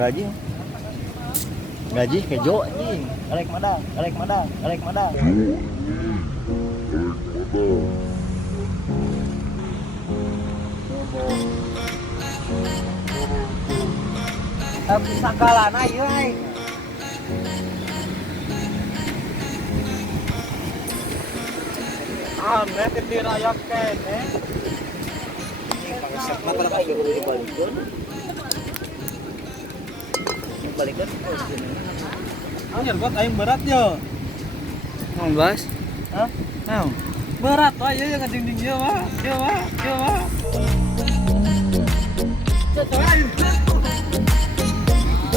Gaji. Gaji kejo anjing. Elek mada, elek mada, elek mada. Tapi sakalana ieu ai. Ame ditirayak kene. Bangsatna pada kayak kudu dibalikeun. Dibalikeun terus gini. Anjir buat aing berat yo. Naon, Bas? Hah? Naon? Berat wah ieu yang ngeding-ding ieu wah. Ieu wah, ieu wah.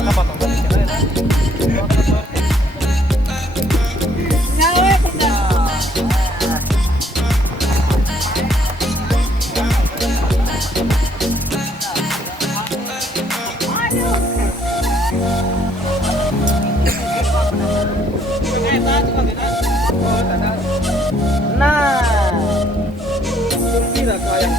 Apa tong balik kene na? Nyawe pernah. Nah, kira sayang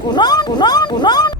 Kunon.